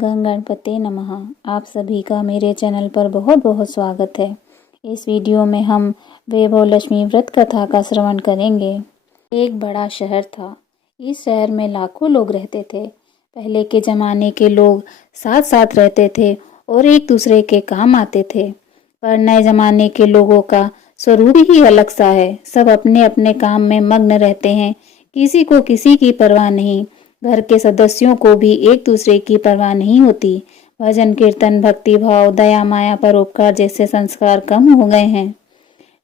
गं गणपते नमः। आप सभी का मेरे चैनल पर बहुत बहुत स्वागत है। इस वीडियो में हम वैभव लक्ष्मी व्रत कथा का श्रवण करेंगे। एक बड़ा शहर था। इस शहर में लाखों लोग रहते थे। पहले के ज़माने के लोग साथ साथ रहते थे और एक दूसरे के काम आते थे। पर नए ज़माने के लोगों का स्वरूप ही अलग सा है। सब अपने अपने काम में मग्न रहते हैं। किसी को किसी की परवाह नहीं। घर के सदस्यों को भी एक दूसरे की परवाह नहीं होती। भजन कीर्तन, भक्ति भाव, दया माया, परोपकार जैसे संस्कार कम हो गए हैं।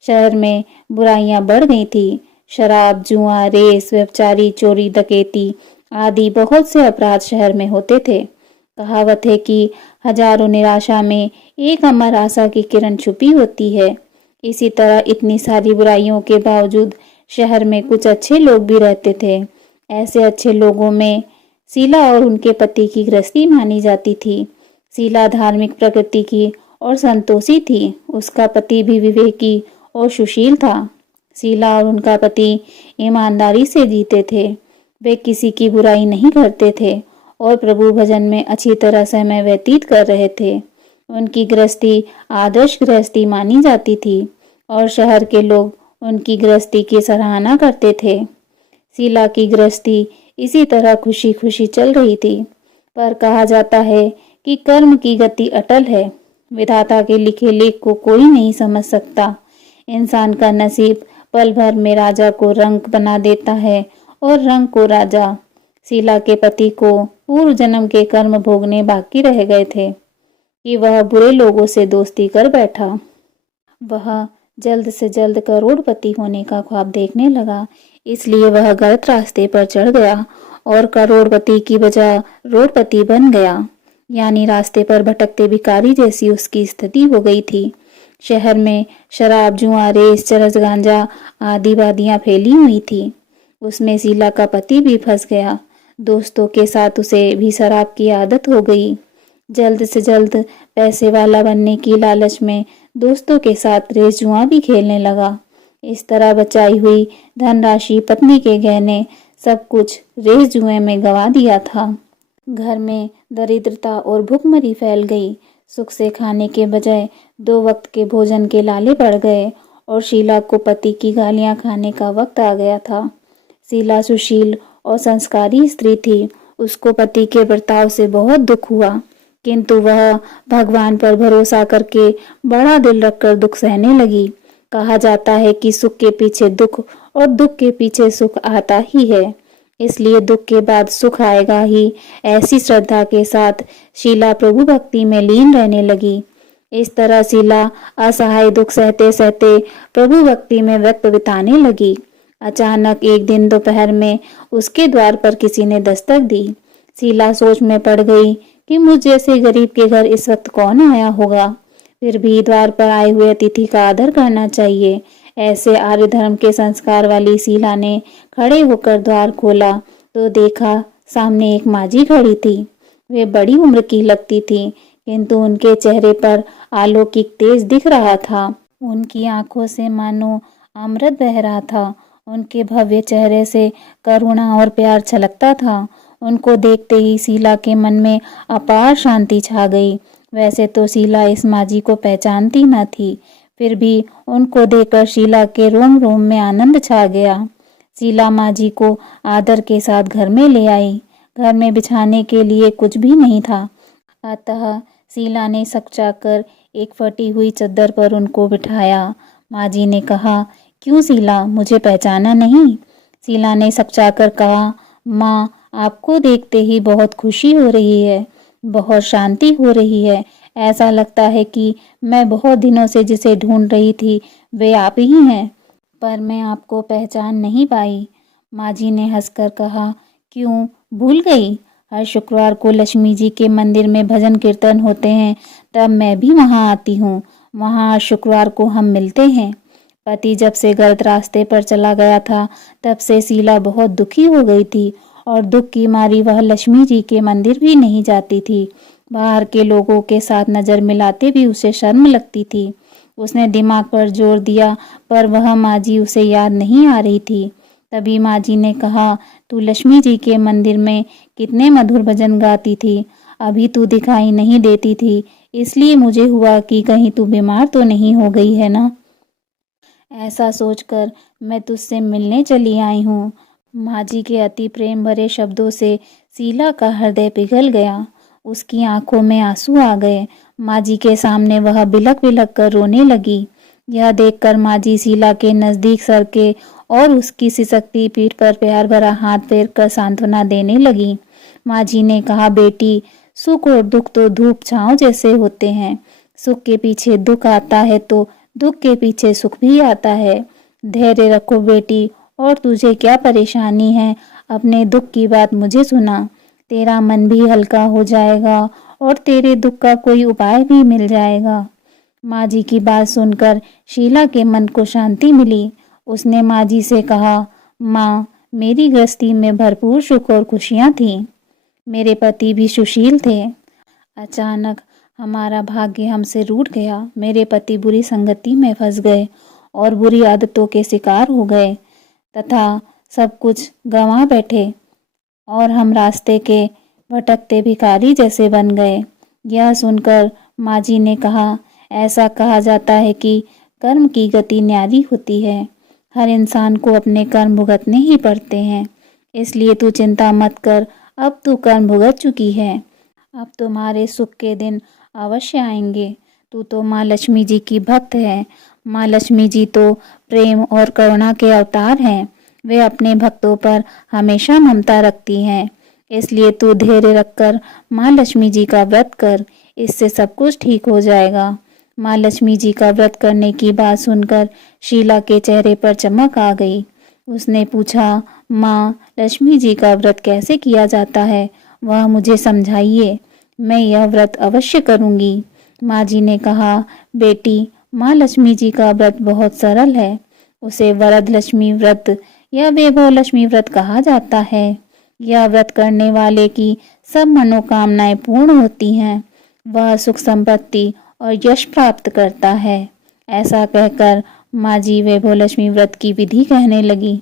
शहर में बुराइयां बढ़ गई थी। शराब, जुआ, रेस, व्यभिचारी, चोरी, डकैती आदि बहुत से अपराध शहर में होते थे। कहावत है कि हजारों निराशा में एक अमर आशा की किरण छुपी होती है। इसी तरह इतनी सारी बुराइयों के बावजूद शहर में कुछ अच्छे लोग भी रहते थे। ऐसे अच्छे लोगों में शीला और उनके पति की गृहस्थी मानी जाती थी। शीला धार्मिक प्रकृति की और संतोषी थी। उसका पति भी विवेकी और सुशील था। शीला और उनका पति ईमानदारी से जीते थे। वे किसी की बुराई नहीं करते थे और प्रभु भजन में अच्छी तरह समय व्यतीत कर रहे थे। उनकी गृहस्थी आदर्श गृहस्थी मानी जाती थी और शहर के लोग उनकी गृहस्थी की सराहना करते थे। शीला की गृहस्थी इसी तरह खुशी खुशी चल रही थी। पर कहा जाता है कि कर्म की गति अटल है। विधाता के लिखे लेख को कोई नहीं समझ सकता। इंसान का नसीब पल भर में राजा को रंक बना देता है और रंक को राजा। शीला के पति को पूर्व जन्म के कर्म भोगने बाकी रह गए थे कि वह बुरे लोगों से दोस्ती कर बैठा। वह जल्द से जल्द करोड़पति होने का ख्वाब देखने लगा। इसलिए वह गलत रास्ते पर चढ़ गया और करोड़पति की बजाय रोडपति बन गया। यानी रास्ते पर भटकते भिखारी जैसी उसकी स्थिति हो गई थी। शहर में शराब, जुआ, रेस, चरस, गांजा आदि वादियां फैली हुई थी। उसमें शीला का पति भी फंस गया। दोस्तों के साथ उसे भी शराब की आदत हो गई। जल्द से जल्द पैसे वाला बनने की लालच में दोस्तों के साथ रेस जुआ भी खेलने लगा। इस तरह बचाई हुई धनराशि, पत्नी के गहने, सब कुछ रेस जुए में गंवा दिया था। घर में दरिद्रता और भुखमरी फैल गई। सुख से खाने के बजाय 2 वक्त के भोजन के लाले पड़ गए और शीला को पति की गालियां खाने का वक्त आ गया था। शीला सुशील और संस्कारी स्त्री थी। उसको पति के बर्ताव से बहुत दुख हुआ, किंतु वह भगवान पर भरोसा करके बड़ा दिल रखकर दुख सहने लगी। कहा जाता है कि सुख के पीछे दुख और दुख के पीछे सुख आता ही है, इसलिए दुख के बाद सुख आएगा ही। ऐसी श्रद्धा के साथ शीला प्रभु भक्ति में लीन रहने लगी। इस तरह शीला असहाय दुख सहते सहते प्रभु भक्ति में वक्त बिताने लगी। अचानक एक दिन दोपहर में उसके द्वार पर किसी ने दस्तक दी। शीला सोच में पड़ गई कि मुझ जैसे गरीब के घर इस वक्त कौन आया होगा। फिर भी द्वार पर आए हुए अतिथि का आदर करना चाहिए। ऐसे आर्य धर्म के संस्कार वाली शीला ने खड़े होकर द्वार खोला तो देखा सामने एक माझी खड़ी थी। वे बड़ी उम्र की लगती थी, किंतु उनके चेहरे पर अलौकिक तेज दिख रहा था। उनकी आंखों से मानो अमृत बह रहा था। उनके भव्य चेहरे से करुणा और प्यार छलकता था। उनको देखते ही शीला के मन में अपार शांति छा गई। वैसे तो शीला इस माझी को पहचानती न थी, फिर भी उनको देखकर शीला के रोम रोम में आनंद छा गया। शीला माझी को आदर के साथ घर में ले आई। घर में बिछाने के लिए कुछ भी नहीं था, अतः शीला ने सकचाकर एक फटी हुई चद्दर पर उनको बिठाया। माझी ने कहा, क्यों शीला, मुझे पहचाना नहीं? शीला ने सकचाकर कहा, माँ, आपको देखते ही बहुत खुशी हो रही है, बहुत शांति हो रही है। ऐसा लगता है कि मैं बहुत दिनों से जिसे ढूंढ रही थी वे आप ही हैं, पर मैं आपको पहचान नहीं पाई। माझी ने हंसकर कहा, क्यों, भूल गई? हर शुक्रवार को लक्ष्मी जी के मंदिर में भजन कीर्तन होते हैं, तब मैं भी वहाँ आती हूँ। वहाँ हर शुक्रवार को हम मिलते हैं। पति जब से गलत रास्ते पर चला गया था, तब से शीला बहुत दुखी हो गई थी और दुख की मारी वह लक्ष्मी जी के मंदिर भी नहीं जाती थी। बाहर के लोगों के साथ नजर मिलाते भी उसे शर्म लगती थी। उसने दिमाग पर जोर दिया, पर वह माझी उसे याद नहीं आ रही थी। तभी माझी ने कहा, तू लक्ष्मी जी के मंदिर में कितने मधुर भजन गाती थी, अभी तू दिखाई नहीं देती थी, इसलिए मुझे हुआ कि कहीं तू बीमार तो नहीं हो गई है ना। ऐसा सोचकर मैं तुझसे मिलने चली आई हूँ। माँ जी के अति प्रेम भरे शब्दों से शीला का हृदय पिघल गया। उसकी आंखों में आंसू आ गए। माँ जी के सामने वह बिलख बिलख कर रोने लगी। यह देखकर माँ जी शीला के नजदीक सरके और उसकी सिसकती पीठ पर प्यार भरा हाथ फेर कर सांत्वना देने लगी। माँ जी ने कहा, बेटी, सुख और दुख तो धूप छांव जैसे होते हैं। सुख के पीछे दुख आता है तो दुख के पीछे सुख भी आता है। धैर्य रखो बेटी, और तुझे क्या परेशानी है, अपने दुख की बात मुझे सुना। तेरा मन भी हल्का हो जाएगा और तेरे दुख का कोई उपाय भी मिल जाएगा। माँ जी की बात सुनकर शीला के मन को शांति मिली। उसने माँ जी से कहा, माँ, मेरी गृहस्थी में भरपूर सुख और खुशियाँ थीं। मेरे पति भी सुशील थे। अचानक हमारा भाग्य हमसे रूठ गया। मेरे पति बुरी संगति में फंस गए और बुरी आदतों के शिकार हो गए तथा सब कुछ गंवा बैठे और हम रास्ते के भटकते भिखारी जैसे बन गए। यह सुनकर माँ जी ने कहा, ऐसा कहा जाता है कि कर्म की गति न्यारी होती है। हर इंसान को अपने कर्म भुगतने ही पड़ते हैं। इसलिए तू चिंता मत कर, अब तू कर्म भुगत चुकी है। अब तुम्हारे सुख के दिन अवश्य आएंगे। तू तो माँ लक्ष्मी जी की भक्त है। माँ लक्ष्मी जी तो प्रेम और करुणा के अवतार हैं। वे अपने भक्तों पर हमेशा ममता रखती हैं। इसलिए तू धैर्य रखकर माँ लक्ष्मी जी का व्रत कर, इससे सब कुछ ठीक हो जाएगा। माँ लक्ष्मी जी का व्रत करने की बात सुनकर शीला के चेहरे पर चमक आ गई। उसने पूछा, माँ लक्ष्मी जी का व्रत कैसे किया जाता है, वह मुझे समझाइए। मैं यह व्रत अवश्य करूंगी। माँ जी ने कहा, बेटी, माँ लक्ष्मी जी का व्रत बहुत सरल है। उसे वरद लक्ष्मी व्रत या वैभव लक्ष्मी व्रत कहा जाता है। यह व्रत करने वाले की सब मनोकामनाएं पूर्ण होती हैं। वह सुख संपत्ति और यश प्राप्त करता है। ऐसा कहकर माँ जी वैभव लक्ष्मी व्रत की विधि कहने लगी।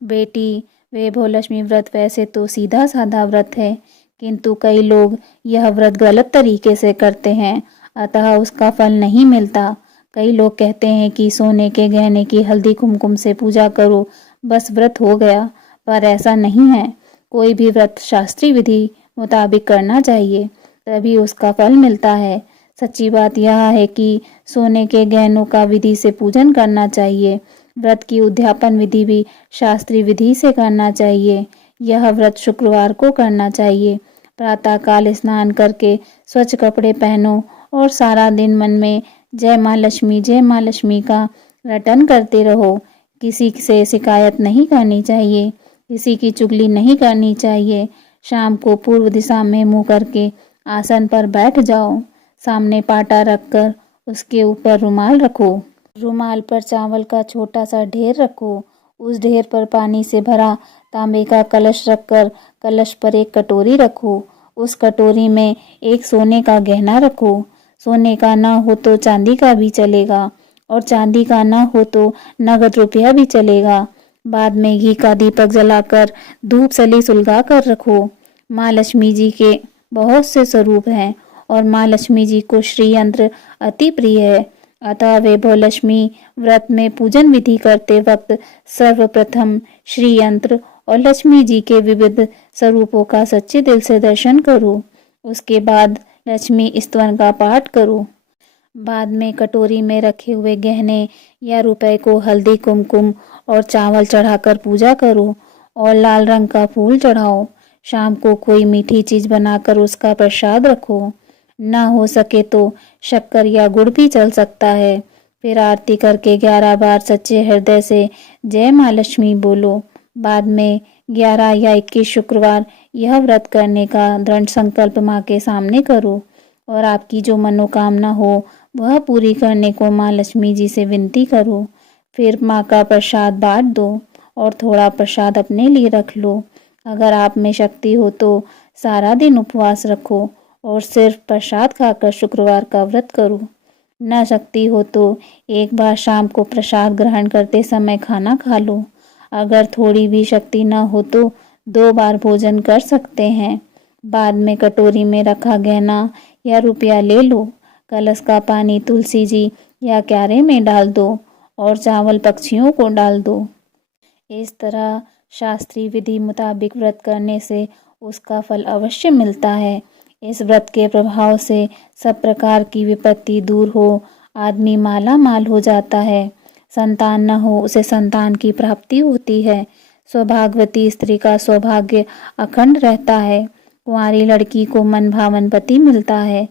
बेटी, वैभव लक्ष्मी व्रत वैसे तो सीधा साधा व्रत है, किंतु कई लोग यह व्रत गलत तरीके से करते हैं, अतः उसका फल नहीं मिलता। कई लोग कहते हैं कि सोने के गहने की हल्दी कुमकुम से पूजा करो, बस व्रत हो गया, पर ऐसा नहीं है। कोई भी व्रत शास्त्रीय विधि मुताबिक करना चाहिए, तभी उसका फल मिलता है। सच्ची बात यह है कि सोने के गहनों का विधि से पूजन करना चाहिए। व्रत की उद्यापन विधि भी शास्त्रीय विधि से करना चाहिए। यह व्रत शुक्रवार को करना चाहिए। प्रातःकाल स्नान करके स्वच्छ कपड़े पहनो और सारा दिन मन में जय माँ लक्ष्मी का रटन करते रहो। किसी से शिकायत नहीं करनी चाहिए, किसी की चुगली नहीं करनी चाहिए। शाम को पूर्व दिशा में मुंह करके आसन पर बैठ जाओ। सामने पाटा रखकर उसके ऊपर रुमाल रखो। रुमाल पर चावल का छोटा सा ढेर रखो। उस ढेर पर पानी से भरा तांबे का कलश रखकर कलश पर एक कटोरी रखो। उस कटोरी में एक सोने का गहना रखो। सोने का ना हो तो चांदी का भी चलेगा, और चांदी का ना हो तो नगद रुपया भी चलेगा। बाद में घी का दीपक जलाकर धूप सली सुलगा कर रखो। माँ लक्ष्मी जी के बहुत से स्वरूप हैं और माँ लक्ष्मी जी को श्री यंत्र अति प्रिय है। अतः वैभव लक्ष्मी व्रत में पूजन विधि करते वक्त सर्वप्रथम श्री यंत्र और लक्ष्मी जी के विविध स्वरूपों का सच्चे दिल से दर्शन करो। उसके बाद लक्ष्मी स्तवन का पाठ करो। बाद में कटोरी में रखे हुए गहने या रुपए को हल्दी कुमकुम और चावल चढ़ाकर पूजा करो और लाल रंग का फूल चढ़ाओ। शाम को कोई मीठी चीज बनाकर उसका प्रसाद रखो। ना हो सके तो शक्कर या गुड़ भी चल सकता है। फिर आरती करके 11 बार सच्चे हृदय से जय माँ लक्ष्मी बोलो। बाद में 11 या 21 शुक्रवार यह व्रत करने का दृढ़ संकल्प माँ के सामने करो और आपकी जो मनोकामना हो वह पूरी करने को माँ लक्ष्मी जी से विनती करो। फिर माँ का प्रसाद बांट दो और थोड़ा प्रसाद अपने लिए रख लो। अगर आप में शक्ति हो तो सारा दिन उपवास रखो और सिर्फ प्रसाद खाकर शुक्रवार का व्रत करो। न शक्ति हो तो एक बार शाम को प्रसाद ग्रहण करते समय खाना खा लो। अगर थोड़ी भी शक्ति न हो तो 2 बार भोजन कर सकते हैं। बाद में कटोरी में रखा गहना या रुपया ले लो। कलश का पानी तुलसी जी या क्यारे में डाल दो और चावल पक्षियों को डाल दो। इस तरह शास्त्रीय विधि मुताबिक व्रत करने से उसका फल अवश्य मिलता है। इस व्रत के प्रभाव से सब प्रकार की विपत्ति दूर हो, आदमी माला माल हो जाता है। संतान न हो उसे संतान की प्राप्ति होती है। सौभाग्यवती स्त्री का सौभाग्य अखंड रहता है। कुंवारी लड़की को मन भावन पति मिलता है।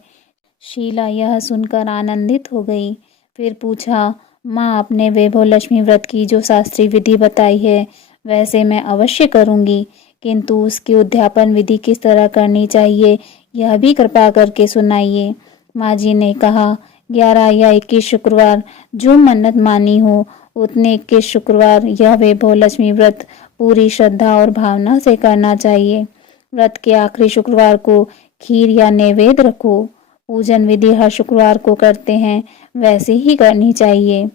शीला यह सुनकर आनंदित हो गई। फिर पूछा, माँ, आपने वैभव लक्ष्मी व्रत की जो शास्त्रीय विधि बताई है वैसे मैं अवश्य करूँगी, किंतु उसकी उद्यापन विधि किस तरह करनी चाहिए यह भी कृपा करके सुनाइए। माँ जी ने कहा, 11 या 21 शुक्रवार जो मन्नत मानी हो उतने 21 शुक्रवार यह वैभव लक्ष्मी व्रत पूरी श्रद्धा और भावना से करना चाहिए। व्रत के आखिरी शुक्रवार को खीर या नैवेद्य रखो। पूजन विधि हर शुक्रवार को करते हैं वैसे ही करनी चाहिए।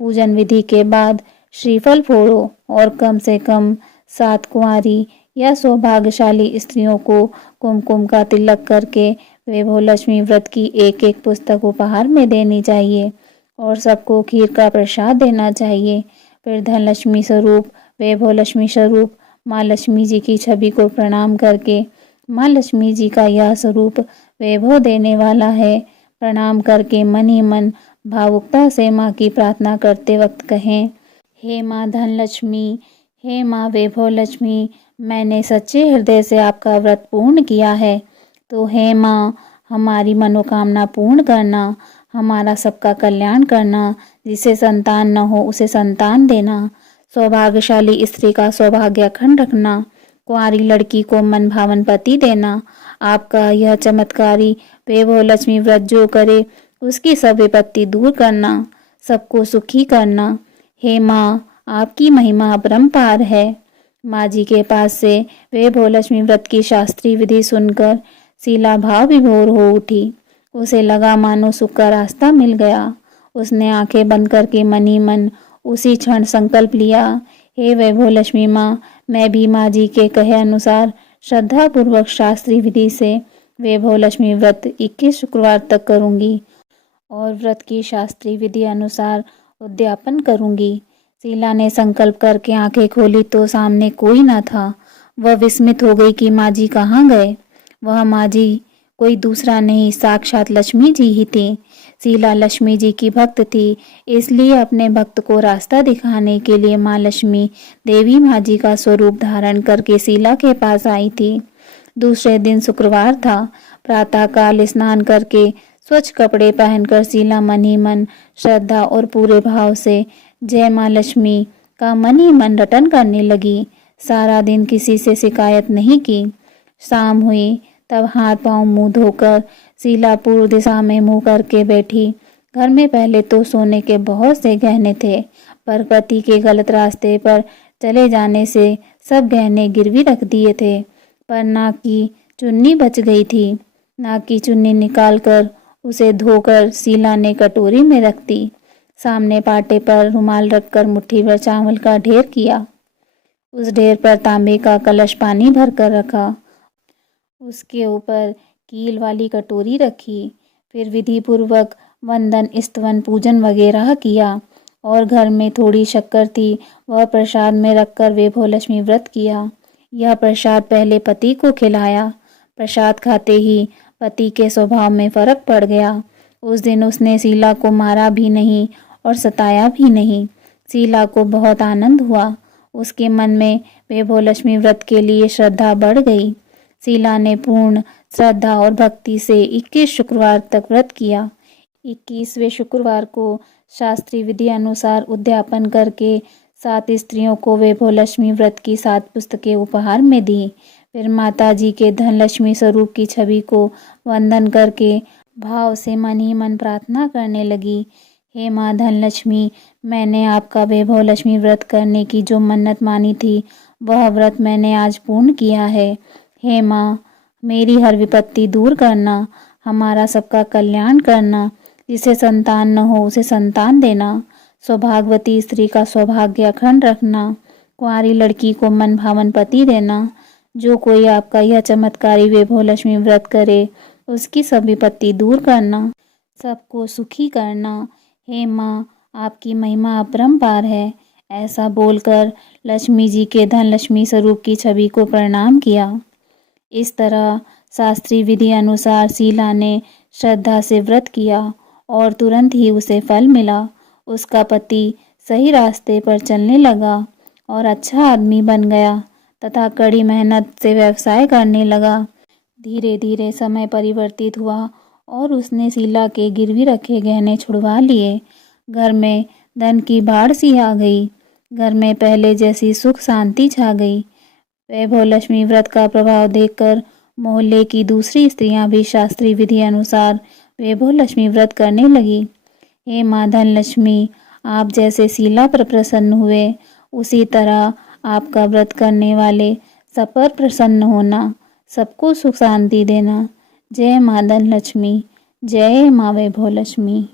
पूजन विधि के बाद श्रीफल फोड़ो और कम से कम 7 कुंवारी या सौभाग्यशाली स्त्रियों को कुमकुम का तिलक करके वैभव लक्ष्मी व्रत की एक पुस्तक उपहार में देनी चाहिए और सबको खीर का प्रसाद देना चाहिए। फिर धनलक्ष्मी स्वरूप, वैभव लक्ष्मी स्वरूप माँ लक्ष्मी जी की छवि को प्रणाम करके माँ लक्ष्मी जी का यह स्वरूप वैभव देने वाला है, प्रणाम करके मन ही मन भावुकता से माँ की प्रार्थना करते वक्त कहें, हे माँ धनलक्ष्मी, हे माँ वैभव लक्ष्मी, मैंने सच्चे हृदय से आपका व्रत पूर्ण किया है, तो हे माँ हमारी मनोकामना पूर्ण करना, हमारा सबका कल्याण करना, जिसे संतान न हो उसे संतान देना, सौभाग्यशाली स्त्री का सौभाग्य अखंड रखना, कुंवारी लड़की को मन भावन पति देना। आपका यह चमत्कारी वैभव लक्ष्मी व्रत जो करे उसकी सब विपत्ति दूर करना, सबको सुखी करना। हे माँ, आपकी महिमा अपरंपार है। माँ जी के पास से वैभव लक्ष्मी व्रत की शास्त्रीय विधि सुनकर शीला भाव विभोर हो उठी। उसे लगा मानो सुख का रास्ता मिल गया। उसने आंखें बंद करके मन ही मन उसी क्षण संकल्प लिया, हे वैभव लक्ष्मी माँ, मैं भी माँ जी के कहे अनुसार श्रद्धा पूर्वक शास्त्रीय विधि से वैभव लक्ष्मी व्रत 21 शुक्रवार तक करूँगी और व्रत की शास्त्रीय विधि अनुसार उद्यापन करूँगी। शीला ने संकल्प करके आंखें खोली तो सामने कोई न था। वह विस्मित हो गई कि माँ जी कहाँ गए। वह माँ जी कोई दूसरा नहीं, साक्षात लक्ष्मी जी ही थी। शीला लक्ष्मी जी की भक्त थी, इसलिए अपने भक्त को रास्ता दिखाने के लिए माँ लक्ष्मी देवी माँ जी का स्वरूप धारण करके शीला के पास आई थी। दूसरे दिन शुक्रवार था। प्रातःकाल स्नान करके स्वच्छ कपड़े पहनकर शीला मन ही मन श्रद्धा और पूरे भाव से जय माँ लक्ष्मी का मन ही मन रटन करने लगी। सारा दिन किसी से शिकायत नहीं की। शाम हुई तब हाथ पांव मुंह धोकर शीला पूर्व दिशा में मुंह करके बैठी। घर में पहले तो सोने के बहुत से गहने थे, पर पति के गलत रास्ते पर चले जाने से सब गहने गिरवी रख दिए थे। पर नाक की चुन्नी बच गई थी। नाक की चुन्नी निकालकर उसे धोकर शीला ने कटोरी में रख दी। सामने पाटे पर रुमाल रखकर मुट्ठी भर चावल का ढेर किया। उस ढेर पर तांबे का कलश पानी भर कर रखा। उसके ऊपर कील वाली कटोरी रखी। फिर विधि पूर्वक वंदन, स्तवन, पूजन वगैरह किया और घर में थोड़ी शक्कर थी, वह प्रसाद में रखकर वैभव लक्ष्मी व्रत किया। यह प्रसाद पहले पति को खिलाया। प्रसाद खाते ही पति के स्वभाव में फर्क पड़ गया। उस दिन उसने शीला को मारा भी नहीं और सताया भी नहीं। शीला को बहुत आनंद हुआ। उसके मन में वैभव लक्ष्मी व्रत के लिए श्रद्धा बढ़ गई। शीला ने पूर्ण श्रद्धा और भक्ति से 21 शुक्रवार तक व्रत किया। 21वें शुक्रवार को शास्त्रीय विधि अनुसार उद्यापन करके 7 स्त्रियों को वैभव लक्ष्मी व्रत की 7 पुस्तकें उपहार में दी। फिर माता जी के धनलक्ष्मी स्वरूप की छवि को वंदन करके भाव से मन ही मन प्रार्थना करने लगी, हे माँ धनलक्ष्मी, मैंने आपका वैभव लक्ष्मी व्रत करने की जो मन्नत मानी थी वह व्रत मैंने आज पूर्ण किया है। हे माँ, मेरी हर विपत्ति दूर करना, हमारा सबका कल्याण करना, जिसे संतान न हो उसे संतान देना, सौभाग्यवती स्त्री का सौभाग्य अखंड रखना, कुंवारी लड़की को मन भावन पति देना, जो कोई आपका यह चमत्कारी वैभव लक्ष्मी व्रत करे, उसकी सब विपत्ति दूर करना, सबको सुखी करना। हे माँ, आपकी महिमा अपरंपार है। ऐसा बोलकर लक्ष्मी जी के धन लक्ष्मी स्वरूप की छवि को प्रणाम किया। इस तरह शास्त्रीय विधि अनुसार शीला ने श्रद्धा से व्रत किया और तुरंत ही उसे फल मिला। उसका पति सही रास्ते पर चलने लगा और अच्छा आदमी बन गया तथा कड़ी मेहनत से व्यवसाय करने लगा। धीरे धीरे समय परिवर्तित हुआ और उसने शीला के गिरवी रखे गहने छुड़वा लिए। घर में धन की बाढ़ सी आ गई। घर में पहले जैसी सुख शांति छा गई। वैभव लक्ष्मी व्रत का प्रभाव देखकर मोहल्ले की दूसरी स्त्रियां भी शास्त्रीय विधि अनुसार वैभव लक्ष्मी व्रत करने लगी। हे माँ धन लक्ष्मी, आप जैसे शीला पर प्रसन्न हुए, उसी तरह आपका व्रत करने वाले सब पर प्रसन्न होना, सबको सुख शांति देना। जय माँ धन लक्ष्मी, जय माँ वैभव लक्ष्मी।